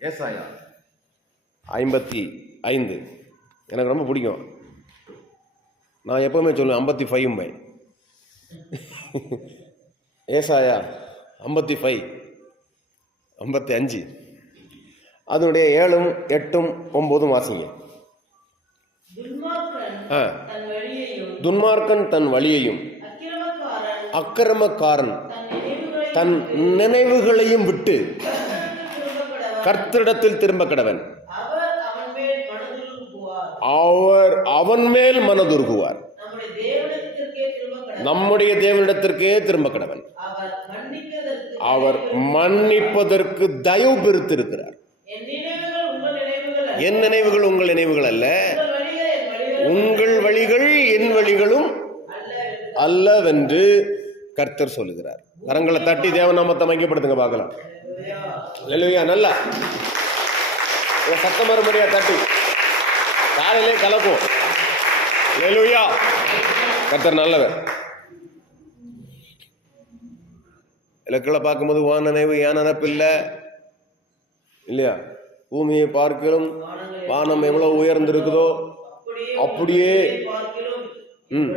ஏசாயா ஐம்பத்தி ஐந்து. எனக்கு ரொம்ப பிடிக்கும். நான் எப்போவுமே சொல்லுவேன் ஐம்பத்தி ஃபைவ் பை ஏசாயா ஐம்பத்தி ஃபைவ் ஐம்பத்தி அஞ்சு. அதனுடைய ஏழும் எட்டும் ஒம்போதும் வாசிங்க. ஆ. தன் வழியையும் துன்மார்க்கன் தன் வழியையும் அக்கிரமக்காரன் தன் நினைவுகளை தன் நினைவுகளையும் விட்டு கர்த்தரிடத்தில் திரும்ப கடவன். அவர் அவன் மேல் மனதுருகுவார். நம்முடைய தேவனிடத்திற்கே திரும்ப கடவன். அவர் மன்னிப்பதற்கு தயவு பெருத்திருக்கிறார். என் நினைவுகள் உங்கள் நினைவுகள் அல்ல. உங்கள் வழிகள் என் வழிகளும் அல்லவென்று கர்த்தர் சொல்லுகிறார். கரங்களை தட்டி தேவநாமத்தை மையப்படுத்துங்க பார்க்கலாம். லெலுயா நல்லா. உங்க சத்த மறுபடியா தட்டி. காலையிலே கலக்கும் லெலுயா கர்த்தர் நல்லவர். இலக்களை பார்க்கும்போது வா நினைவு ஏன் நினப்பு இல்லை இல்லையா? பூமியை பார்க்கலும் வானம் எவ்வளவு உயர்ந்திருக்குதோ அப்படியே. ம்.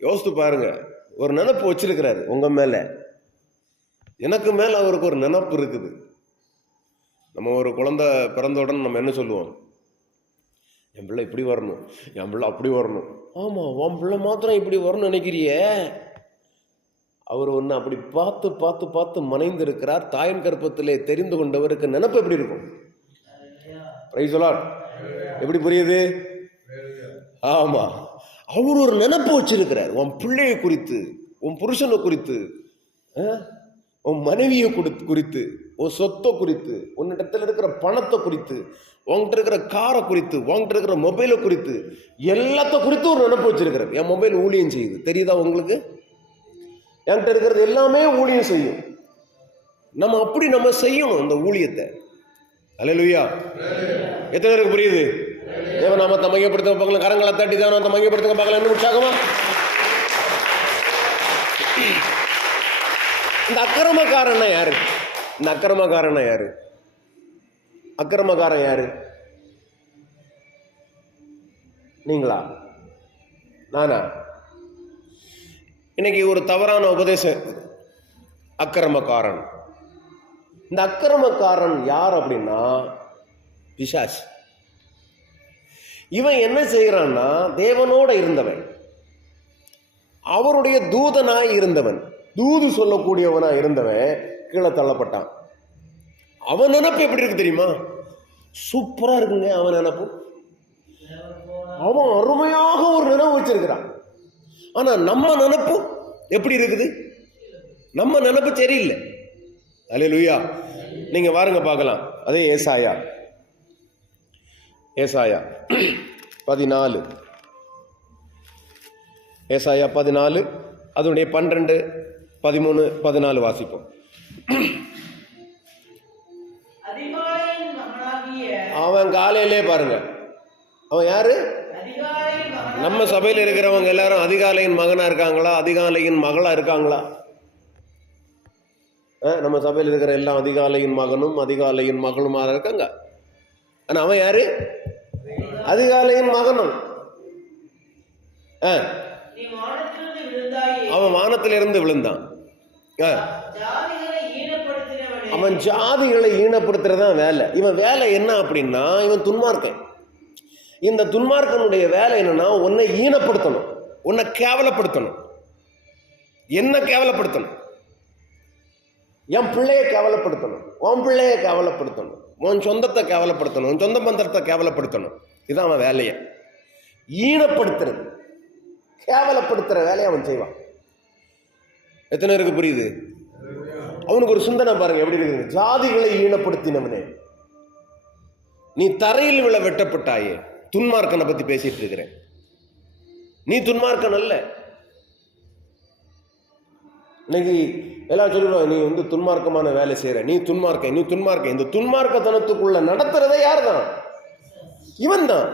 யோசித்து பாருங்க. ஒரு நினப்பு வச்சிருக்கிறாரு உங்கள் மேலே. எனக்கு மேலே அவருக்கு ஒரு நினப்பு இருக்குது. நம்ம ஒரு குழந்தை பிறந்த உடனே நம்ம என்ன சொல்லுவோம்? என் பிள்ளை இப்படி வரணும் என் பிள்ளை அப்படி வரணும். ஆமாம் உன் பிள்ளை மாத்திரம் இப்படி வரணும்னு நினைக்கிறியே? அவர் ஒன்று அப்படி பார்த்து பார்த்து பார்த்து மனைந்து இருக்கிறார் தாயின் கற்பத்திலே தெரிந்து கொண்டவருக்கு நினப்பு எப்படி இருக்கும்? ப்ரைஸ் எப்படி புரியுது? ஆமாம் அவர் ஒரு நினப்பு வச்சிருக்கிறார். உன் பிள்ளையை குறித்து உன் புருஷனை குறித்து ஆ? உன் மனைவியை கொடு குறித்து உன் சொத்தை குறித்து உன்னிடத்தில் இருக்கிற பணத்தை குறித்து உங்ககிட்ட இருக்கிற காரை குறித்து உங்ககிட்ட இருக்கிற மொபைலை குறித்து எல்லாத்த குறித்து ஒரு நினப்பு வச்சிருக்கிறார். என் மொபைல் ஊழியம் செய்யுது. தெரியுதா உங்களுக்கு? என்கிட்ட இருக்கிறது எல்லாமே ஊழியம் செய்யும். நம்ம அப்படி நம்ம செய்யணும் இந்த ஊழியத்தை. அலையலுயா எத்தனை பேருக்கு புரியுது? தேவநாமத்தை மையப்படுத்த பார்க்கலாம் கரங்களை தட்டி தேவநாமத்தை மையப்படுத்த பார்க்கலாம் என்ன உற்சாகமா இந்த அக்கிரமக்காரன்னா யாரு? இந்த அக்கிரமக்காரன்னா யாரு? அக்கிரமக்காரன் யாரு? நீங்களா? நானா? இன்னைக்கு ஒரு தவறான உபதேசம் அக்கிரமக்காரன். இந்த அக்கிரமக்காரன் யார் அப்படின்னா பிசாசு. இவன் என்ன செய்கிறான்னா தேவனோட இருந்தவன். அவருடைய தூதனாய் இருந்தவன். தூது சொல்லக்கூடியவனாக இருந்தவன் கீழே தள்ளப்பட்டான். அவன் நினப்பு எப்படி இருக்கு தெரியுமா? சூப்பராக இருக்குங்க அவன் நினப்பு. அவன் அருமையாக ஒரு நினைவு வச்சிருக்கிறான். ஆனால் நம்ம நினப்பு எப்படி இருக்குது? நம்ம நினப்பு சரியில்லை. அலே லுய்யா நீங்கள் வாருங்க பார்க்கலாம். அதே ஏசாயா. ஏசாயா பதினாலு. ஏசாயா பதினாலு அதனுடைய பன்னிரெண்டு பதிமூணு பதினாலு வாசிப்போம். அவன் காலையிலே பாருங்க. அவன் யாரு? நம்ம சபையில் இருக்கிறவங்க எல்லாரும் அதிகாலையின் மகனா இருக்காங்களா? அதிகாலையின் மகளா இருக்காங்களா? நம்ம சபையில் இருக்கிற எல்லா அதிகாலையின் மகனும் அதிகாலையின் மகளுமா இருக்காங்க. ஆனா அவன் யாரு? அதிகாலையின் மகனும். அவன் வானத்திலிருந்து விழுந்தான். அவன் ஜாதிகளை ஈனப்படுத்துறதான் வேலை. இவன் வேலை என்ன அப்படின்னா இவன் துன்மார்க்கன். இந்த துன்மார்க்கனுடைய வேலை என்னன்னா உன்னை ஈனப்படுத்தணும். உன்னை கேவலப்படுத்தணும். என்ன கேவலப்படுத்தணும்? என் பிள்ளைய கேவலப்படுத்தணும். உன் பிள்ளைய கேவலப்படுத்தணும். உன் சொந்தத்தை கேவலப்படுத்தணும். உன் சொந்த பந்தத்தை கேவலப்படுத்தணும். இதுதான் அவன் வேலையை. ஈனப்படுத்துறது. கேவலப்படுத்துற வேலையை அவன் செய்வான். எத்தனை பேருக்கு புரியுது? அவனுக்கு ஒரு சிந்தனை பாருங்க எப்படி இருக்குது ஜாதிகளை ஈனப்படுத்தினவனே. நீ தரையில் விழ வெட்டப்பட்டாயே. துன்மார்க்கனை பத்தி பேசிட்டு இருக்கிறேன். நீ துன்மார்க்கன் அல்ல. இன்னைக்கு எல்லாம் சொல்லுவாங்க நீ வந்து துன்மார்க்கமான வேலை செய்யற நீ துன்மார்க்க நீ துன்மார்க்க இந்த துன்மார்க்கத்தனத்துக்குள்ள நடத்துறதே யார் தான் இவன் தான்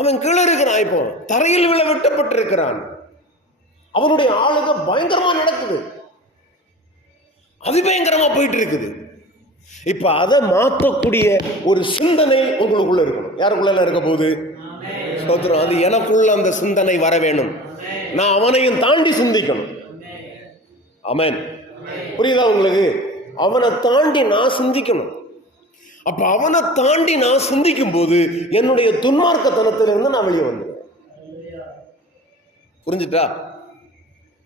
அவன் கீழே இருக்கிறான் இப்போ தரையில் விழ வெட்டப்பட்டிருக்கிறான். அவனுடைய ஆளுக பயங்கரமா நடக்குது. அதிபயங்கரமா போயிட்டு இருக்குது இப்ப அதை மாற்றக்கூடிய ஒரு சிந்தனை உங்களுக்குள்ள இருக்கணும் யாருக்குள்ள இருக்க போகுது? அது எனக்குள்ள அந்த சிந்தனை வர வேணும் நான் அவனையும் தாண்டி சிந்திக்கணும். அமேன் புரியுதா உங்களுக்கு? அவனை தாண்டி நான் சிந்திக்கணும். அப்போ அவனை தாண்டி நான் சிந்திக்கும் போது என்னுடைய துன்மார்க்கத்தனத்திலிருந்து நான் வெளியே வந்துடுவேன். புரிஞ்சுட்டா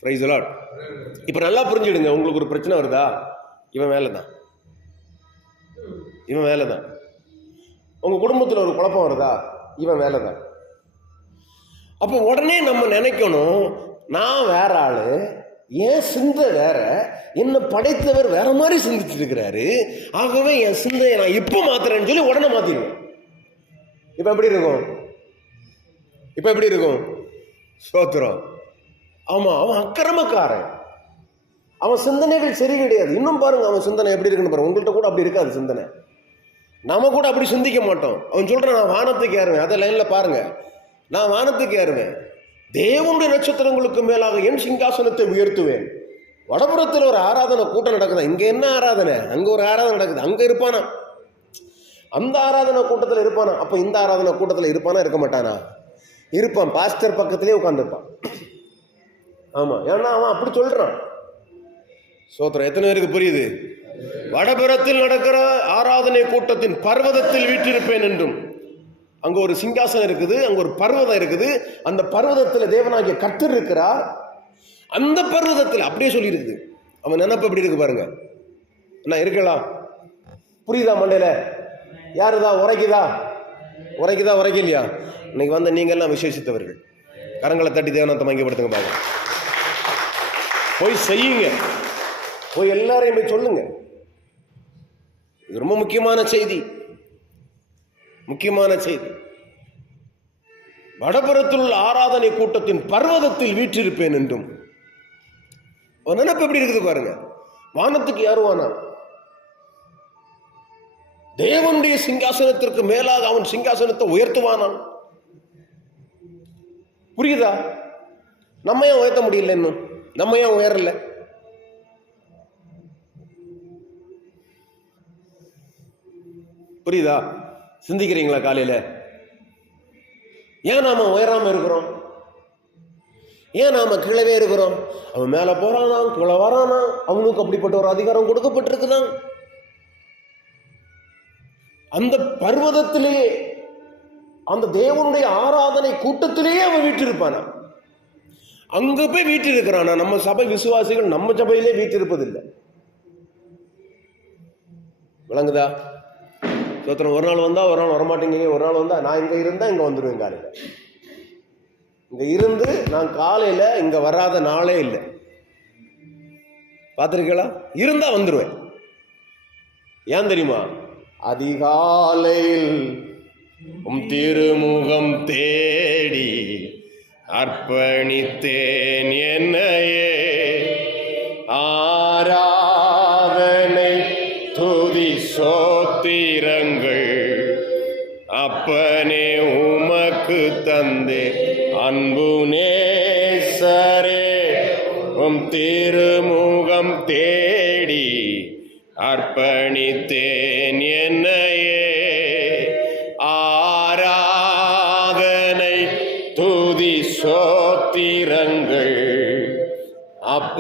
ப்ரைஸ் அலாட் இப்போ நல்லா புரிஞ்சுடுங்க உங்களுக்கு ஒரு பிரச்சனை வருதா? இவன் வேலை தான் இவன் வேலை தான் உங்கள் குடும்பத்தில் ஒரு குழப்பம் வருதா? இவன் வேலை தான் அப்போ உடனே நம்ம நினைக்கணும் நான் வேற ஆள் என் சிந்தை வேற என்னை படைத்தவர் வேற மாதிரி சிந்திச்சிட்டு இருக்கிறாரு ஆகவே என் சிந்தையை நான் இப்போ மாத்துறேன்னு சொல்லி உடனே மாத்திடுவேன். இப்போ எப்படி இருக்கும்? இப்போ எப்படி இருக்கும்? சோத்திரம். ஆமாம் அவன் அக்கிரமக்காரன். அவன் சிந்தனைகள் சரி கிடையாது. இன்னும் பாருங்க அவன் சிந்தனை எப்படி இருக்குன்னு பாருங்க. உங்கள்கிட்ட கூட அப்படி இருக்காது சிந்தனை. நம்ம கூட அப்படி சிந்திக்க மாட்டோம். அவன் சொல்கிறான் நான் வானத்துக்கு ஏறுவேன். அதை லைனில் பாருங்க. நான் வானத்துக்கு ஏறுவேன். தேவனுடைய நட்சத்திரங்களுக்கு மேலாக என் சிங்காசனத்தை உயர்த்துவேன். வடபுறத்தில் ஒரு ஆராதனை கூட்டம் நடக்குது. இங்கே என்ன ஆராதனை? அங்கே ஒரு ஆராதனை நடக்குது. அங்கே இருப்பானா? அந்த ஆராதனை கூட்டத்தில் இருப்பானா? அப்போ இந்த ஆராதனை கூட்டத்தில் இருப்பானா? இருக்க மாட்டானா? இருப்பான். பாஸ்டர் பக்கத்துலேயே உட்காந்துருப்பான் ஆமா. ஏன்னா அவன் அப்படி சொல்கிறான் சோத்திரம் எத்தனை பேருக்கு புரியுது? வடபுறத்தில் நடக்கிற ஆராதனை கூட்டத்தின் பர்வதத்தில் வீற்றிருப்பேன் என்றும். அங்கே ஒரு சிங்காசனம் இருக்குது அங்கே ஒரு பர்வதம் இருக்குது. அந்த பர்வதத்தில் தேவனாகிய கர்த்தர் இருக்கிறார். அந்த பர்வதத்தில் அப்படியே சொல்லியிருக்குது. அவன் நினப்பு எப்படி இருக்கு பாருங்க. என்ன இருக்கலாம். புரியுதா மண்டையில்? யாருதா? உரைக்குதா? உரைக்குதா? உரைக்கலையா? இன்னைக்கு வந்த நீங்கள்லாம் விசேஷித்தவர்கள். கரங்களை தட்டி தேவனத்தை மங்கப்படுத்துங்க பாருங்க. போய் செய்யுங்க. போய் எல்லாரையுமே சொல்லுங்க. இது ரொம்ப முக்கியமான செய்தி. முக்கியமான செய்தி. வடபுறத்தில் உள்ள ஆராதனை கூட்டத்தின் பர்வதத்தில் வீற்றிருப்பேன் என்றும். நினைப்பு எப்படி இருக்குது பாருங்க. வானத்துக்கு யாருவானா தேவனுடைய சிங்காசனத்திற்கு மேலாக அவன் சிங்காசனத்தை உயர்த்துவானான் புரியுதா? நம்ம ஏன் உயர்த்த முடியல இன்னும்? நம்ம ஏன் உயரல? புரியுதா? சிந்திக்கிறீங்களா காலையில்? ஏன் நாம் உயராமல் இருக்கிறோம்? ஏன் நாம் கீழவே இருக்கிறோம்? அவன் மேலே போகிறானா கீழே வரானா? அவனுக்கு அப்படிப்பட்ட ஒரு அதிகாரம் கொடுக்கப்பட்டிருக்குதான். அந்த பர்வதத்திலேயே அந்த தேவனுடைய ஆராதனை கூட்டத்திலேயே அவன் வீட்டிருப்பானா அங்கே போய் வீட்டிருக்கிறானா நம்ம சபை விசுவாசிகள் நம்ம சபையிலே வீட்டிருப்பதில்லை விளங்குதா? சோத்திரம் ஒரு நாள் வந்தா ஒரு நாள் வரமாட்டேங்க ஒரு நாள் வந்தா நான் இங்க இருந்தா இங்க வந்துடுவேன் காலையில். இங்க இருந்து நான் காலையில இங்க வராத நாளே இல்லை. பார்த்துருக்கீங்களா? இருந்தா வந்துடுவேன் ஏன் தெரியுமா? அதிகாலையில் உம் திருமுகம் தேடி அர்ப்பணித்தேன் என்னையே. தந்தே. அன்பு நேசரே உம் திருமுகம் தேடி அர்ப்பணித்தேன் என்னையே. ஆராதனை துதி சோத்திரங்கள் அப்ப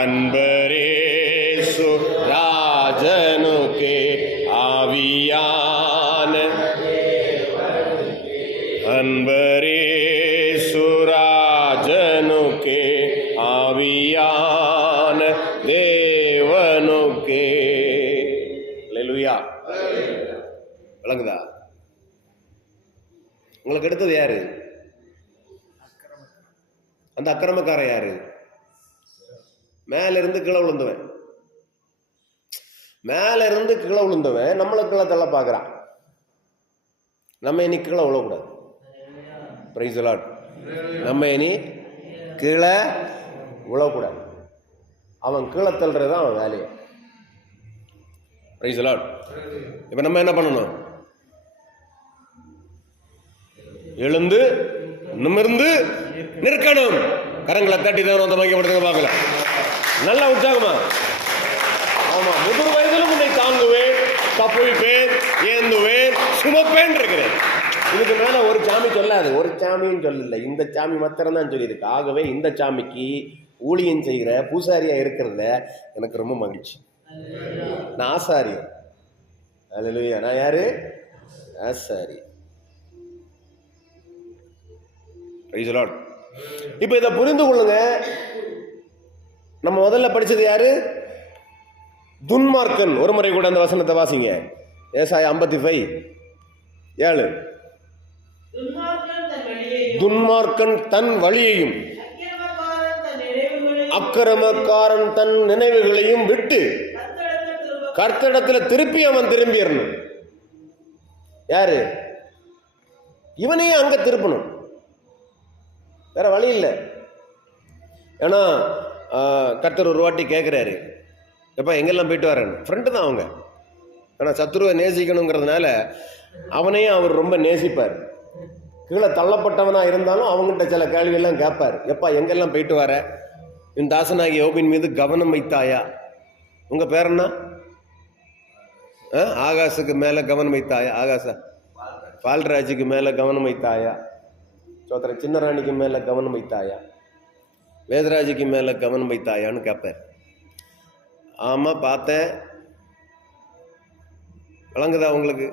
அன்பரேசு ராஜனுக்கே ஆவியான. அன்பரேசு ராஜனுக்கே ஆவியான. தேவனுக்கே. அல்லேலூயா விளங்குதா? உங்களுக்கு எடுத்தது யாரு அந்த அக்கிரமக்காரன் யாரு மேல இருந்து கீழே விழுந்தவன் மேல இருந்து கீழே விழுந்தவன் நம்மளை கீழே தள்ள பார்க்கறான் நம்ம இனி கீழே விழக்கூடாது பிரைஸ் லாட் நம்ம இனி கீழே விழக்கூடாது அவன் கீழே தள்ளுறது தான் அவன் வேலையை. ப்ரைஸ் லாட் இப்போ நம்ம என்ன பண்ணணும்? எழுந்து நிமிர்ந்து நிற்கணும். கரங்களை தட்டி தான் அந்த மைக்கப்படுத்துங்க பார்க்கலாம் நல்ல உற்சாகமா. ஆமா முதிர் வயதிலும் உன்னை தப்புவிப்பேன் ஏந்துவேன் சுமப்பேன் இருக்கிறேன் இதுக்கு மேல ஒரு சாமி சொல்லாது ஒரு சாமியும் சொல்லல. இந்த சாமி மாத்திரம் தான் சொல்லியிருக்கு. ஆகவே இந்த சாமிக்கு ஊழியம் செய்கிற பூசாரியா இருக்கிறதுல எனக்கு ரொம்ப மகிழ்ச்சி. நான் ஆசாரியர் அல்லேலூயா நான் யாரு? ஆசாரி. பிரைஸ் இப்போ இதை புரிந்து கொள்ளுங்க. நம்ம முதல்ல படிச்சது யாரு? துன்மார்க்கன் ஒரு முறை கூட அந்த வசனத்தை வாசிங்க. ஏசாய ஐம்பத்தி ஃபைவ் ஏழு. துன்மார்க்கன் தன் வழியையும் அக்கிரமக்காரன் தன் நினைவுகளையும் விட்டு கர்த்தடத்தில் திருப்பி அவன் திரும்பிடணும். யாரு? இவனையே அங்க திருப்பணும். வேற வழி இல்லை. ஏன்னா கர்த்தர் ஒரு வாட்டி கேட்குறாரு எப்போ எங்கெல்லாம் போயிட்டு வரேன் ஃப்ரெண்டு தான் அவங்க. ஆனால் சத்ருவை நேசிக்கணுங்கிறதுனால அவனையும் அவர் ரொம்ப நேசிப்பார். கீழே தள்ளப்பட்டவனாக இருந்தாலும் அவங்ககிட்ட சில கேள்வியெல்லாம் கேட்பார். எப்பா எங்கெல்லாம் போயிட்டு வர? என் தாசனாகி யோபின் மீது கவனம் வைத்தாயா? உங்கள் பேர் என்ன ஆ? ஆகாசுக்கு மேலே கவனம் வைத்தாயா? ஆகாசா பால்ராஜுக்கு மேலே கவனம் வைத்தாயா? சோத்திர சின்னராணிக்கு மேலே கவனம் வைத்தாயா? வேதராஜுக்கு மேலே கவனம் வைத்தாயான்னு கேட்பார். ஆமாம் பார்த்தேன். விளங்குதா உங்களுக்கு?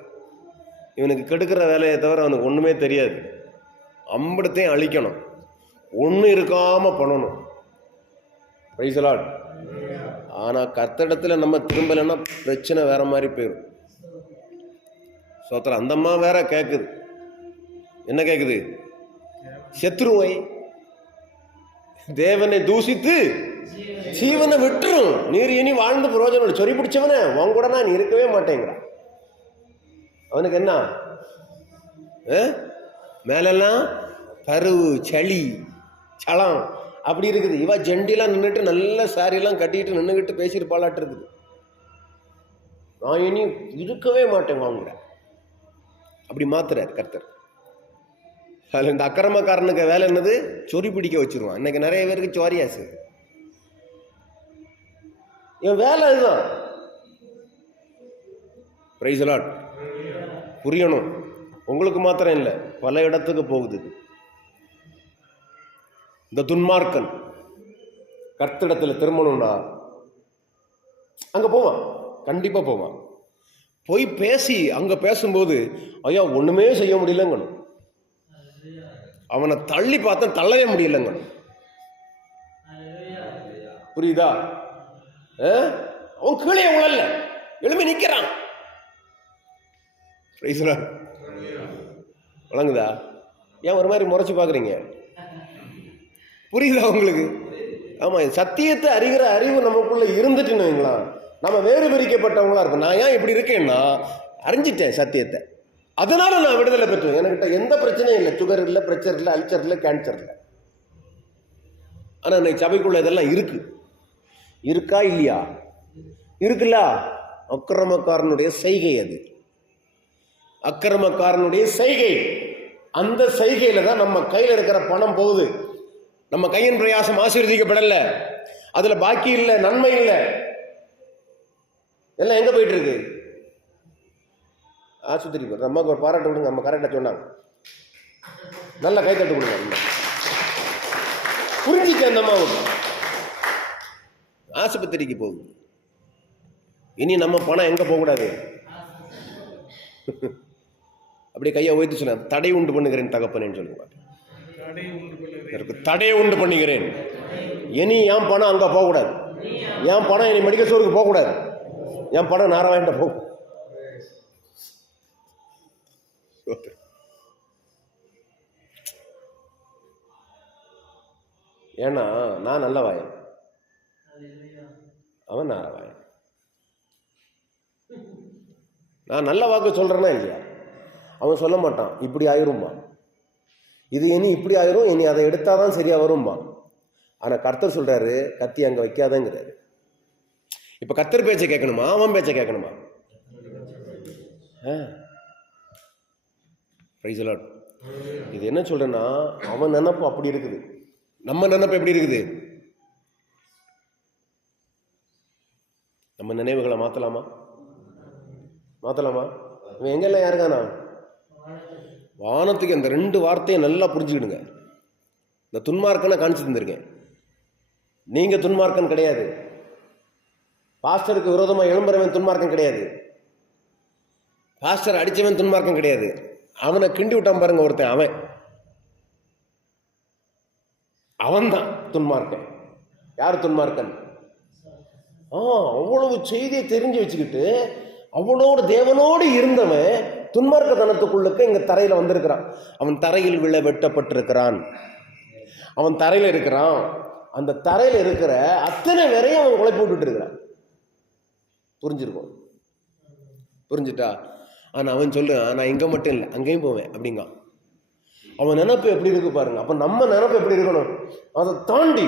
இவனுக்கு கெடுக்கிற வேலையை தவிர அவனுக்கு ஒன்றுமே தெரியாது. அம்படத்தையும் அழிக்கணும். ஒன்றும் இருக்காமல் பண்ணணும். பிரைசலாட் ஆனால் கத்தடத்தில் நம்ம திரும்பலைன்னா பிரச்சனை வேற மாதிரி போயிடும் சோத்திரம் அந்த அம்மா வேற கேட்குது என்ன கேட்குது சத்ருவை தேவனை தூசித்து ஜீவனை விட்டுரும். நீர் இனி வாழ்ந்து பிரயோஜனம் இல்லை. சொறி பிடிச்சவனே உன் கூட நான் இருக்கவே மாட்டேங்கிறான். அவனுக்கு என்ன? ஆ? மேலெல்லாம் பருவு சளி சளம் அப்படி இருக்குது. இவா ஜெண்டிலாம் நின்றுட்டு நல்ல சாரியெல்லாம் கட்டிட்டு நின்றுக்கிட்டு பேசியிருப்பாளாட்டு இருக்குது நான் இனி இருக்கவே மாட்டேன் வாங்குற அப்படி மாத்துறாரு கர்த்தர். அதில் இந்த அக்கிரமக்காரனுக்கு வேலை என்னது? சொறி பிடிக்க வச்சுருவான். இன்னைக்கு நிறைய பேருக்கு சோரியாசு. என் வேலை இதுதான் பிரைஸ்லாட் புரியணும். உங்களுக்கு மாத்திரம் இல்லை பல இடத்துக்கு போகுது இந்த துன்மார்க்கன் கர்த்திடத்தில் திரும்பணும்னா அங்கே போவான் கண்டிப்பாக போவான். போய் பேசி அங்கே பேசும்போது ஐயா ஒன்றுமே செய்ய முடியலங்கணும். அவனை தள்ளி பார்த்தா தள்ளவே முடியலங்கணும். புரியுதா? அவன் கீழே உழல்ல. எழுமி நிற்கிறான் வழங்குதா ஏன் ஒரு மாதிரி முறைச்சு பார்க்குறீங்க? புரியுதா உங்களுக்கு? ஆமாம் சத்தியத்தை அறிகிற அறிவு நமக்குள்ளே இருந்துட்டுன்னு வைங்களா, நம்ம வேறு பிரிக்கப்பட்டவங்களா இருக்கும் நான் ஏன் இப்படி இருக்கேன்னா அறிஞ்சிட்டேன் சத்தியத்தை. அதனால் நான் விடுதலை பெற்றேன். என்கிட்ட எந்த பிரச்சனையும் இல்லை. சுகர் இல்லை பிரச்சர் இல்லை அல்சர் இல்லை கேன்சர் இல்லை. ஆனால் இன்னைக்கு சபைக்குள்ள இதெல்லாம் இருக்குது இருக்கா இல்லையா? இருக்குல்ல? அக்கிரமக்காரனுடைய செய்கை அது. அக்கிரமக்காரனுடைய செய்கை அந்த செய்கையில தான் நம்ம கையில் இருக்கிற பணம் போகுது. நம்ம கையின் பிரயாசம் ஆசீர்வதிக்கப்படல. அதுல பாக்கி இல்லை நன்மை இல்லை. எல்லாம் எங்க போயிட்டு இருக்கு? ஆஸ்பத்திரி அம்மாவுக்கு ஒரு பாராட்டு கொடுங்க. நம்ம கரெக்டாக சொன்னாங்க. நல்ல கை தட்டு கொடுங்க. புரிஞ்சிக்க அந்த அம்மாவுக்கு. ஆஸ்பத்திரிக்கு போகுது. இனி நம்ம பணம் எங்கே போகக்கூடாது? அப்படி கையை உயர்த்து சொன்ன தடை உண்டு பண்ணுகிறேன் தகப்பனேன்னு சொல்லுவாங்க தடையை உண்டு பண்ணுகிறேன். இனி என் பணம் அங்கே போகக்கூடாது. என் பணம் இனி மெடிக்கல் ஸ்டோருக்கு போகக்கூடாது. என் பணம் நாராயண்ட போகும். ஏன்னா நான் நல்ல வாயன் அவன் நாரவாயன் நான் நல்ல வாக்கு சொல்கிறேன்னா இல்லையா? அவன் சொல்ல மாட்டான் இப்படி ஆயிரும்பா. இது இனி இப்படி ஆயிரும் இனி அதை எடுத்தால் தான் சரியாக வரும்பா. ஆனால் கர்த்தர் சொல்கிறாரு கத்தி அங்கே வைக்காதங்கிறாரு. இப்போ கர்த்தர் பேச்சை கேட்கணுமா? அவன் பேச்சை கேட்கணுமா? இது என்ன சொல்கிறேன்னா அவன் நினப்பு அப்படி இருக்குது. நம்ம நினப்பு எப்படி இருக்குது? நம்ம நினைவுகளை மாற்றலாமா மாற்றலாமா இவன் எங்கெல்லாம் யாருக்கானா? வானத்துக்கு அந்த ரெண்டு வார்த்தையை நல்லா புரிஞ்சுக்கிடுங்க. இந்த துன்மார்க்கனை காணிச்சு தந்திருக்கேன். நீங்கள் துன்மார்க்கன் கிடையாது. பாஸ்டருக்கு விரோதமாக எழும்புறவன் துன்மார்க்கம் கிடையாது. பாஸ்டர் அடித்தவன் துன்மார்க்கம் கிடையாது. அவனை கிண்டி விட்டான் பாருங்க ஒருத்தன் அவன். அவன்தான் துன்மார்க்கன். யார் துன்மார்க்கன்? ஆ அவ்வளவு செய்தியை தெரிஞ்சு வச்சுக்கிட்டு அவனோடு தேவனோடு இருந்தவன் துன்மார்க்கத்தனத்துக்குள்ளுக்கு இங்கே தரையில் வந்திருக்கிறான். அவன் தரையில் விழ வெட்டப்பட்டிருக்கிறான். அவன் தரையில் இருக்கிறான். அந்த தரையில் இருக்கிற அத்தனை பேரையும் அவன் உழைப்பு போட்டுட்டு இருக்கிறான் புரிஞ்சிருக்கும்? புரிஞ்சுட்டா? ஆனால் அவன் சொல்லுவான் நான் இங்கே மட்டும் இல்லை அங்கேயும் போவேன் அப்படிங்க அவன் நினப்பு எப்படி இருக்கு பாருங்க. அப்போ நம்ம நினப்பு எப்படி இருக்கணும்? அதை தாண்டி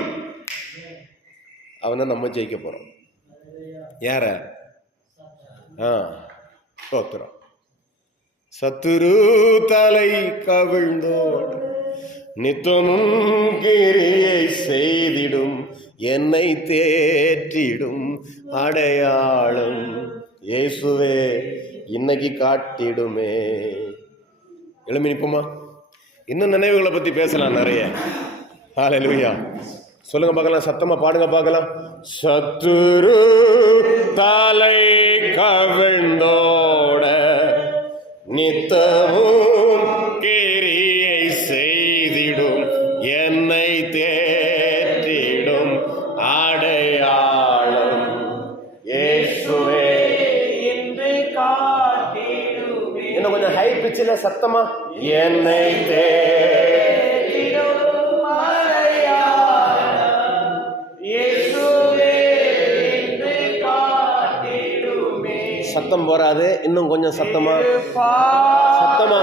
அவனை நம்ம ஜெயிக்க போகிறோம் யார? ஆ ஸ்தோத்திரம். சத்துரு தலை கவிழ்ந்தோடு நித்தமும் கிரியை செய்திடும் என்னை தேற்றிடும் அடையாளம் இயேசுவே இன்னைக்கு காட்டிடுமே. எழுமி நிற்போமா? இன்னும் நினைவுகளை பத்தி பேசலாம் நிறைய. ஹalleluya. சொல்லுங்க பார்க்கலாம் சத்தமா பாடுங்க பார்க்கலாம். சத்துரு தலை கவிழ்ந்தோட நித்தமும் கிரியை செய்திடும் என்னை தேற்றிடும் அடையாளம் காட்டிடுவே இன்னும் கொஞ்சம் ஹை பிச்சில் சத்தமா? என்னை தே சத்தம் போறாது. இன்னும் கொஞ்சம் சத்தமா? சத்தமா?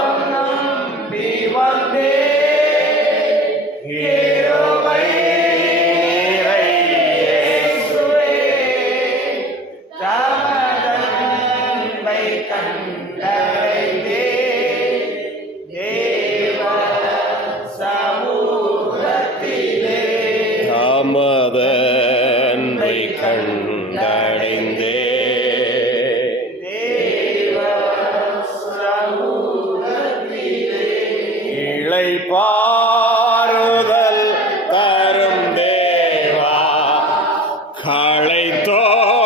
Victor!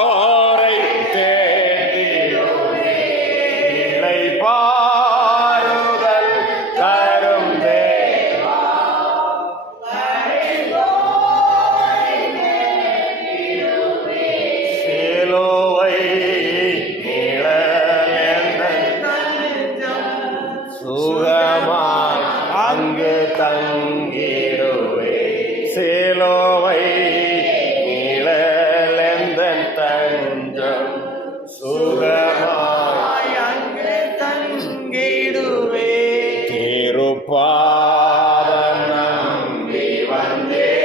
Vande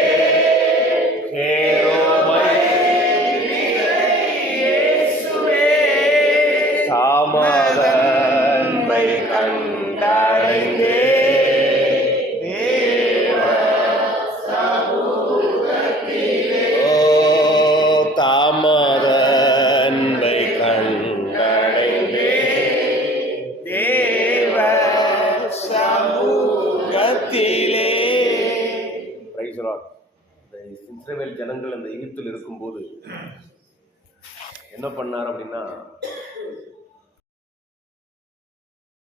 என்ன பண்ணார் அப்படின்னா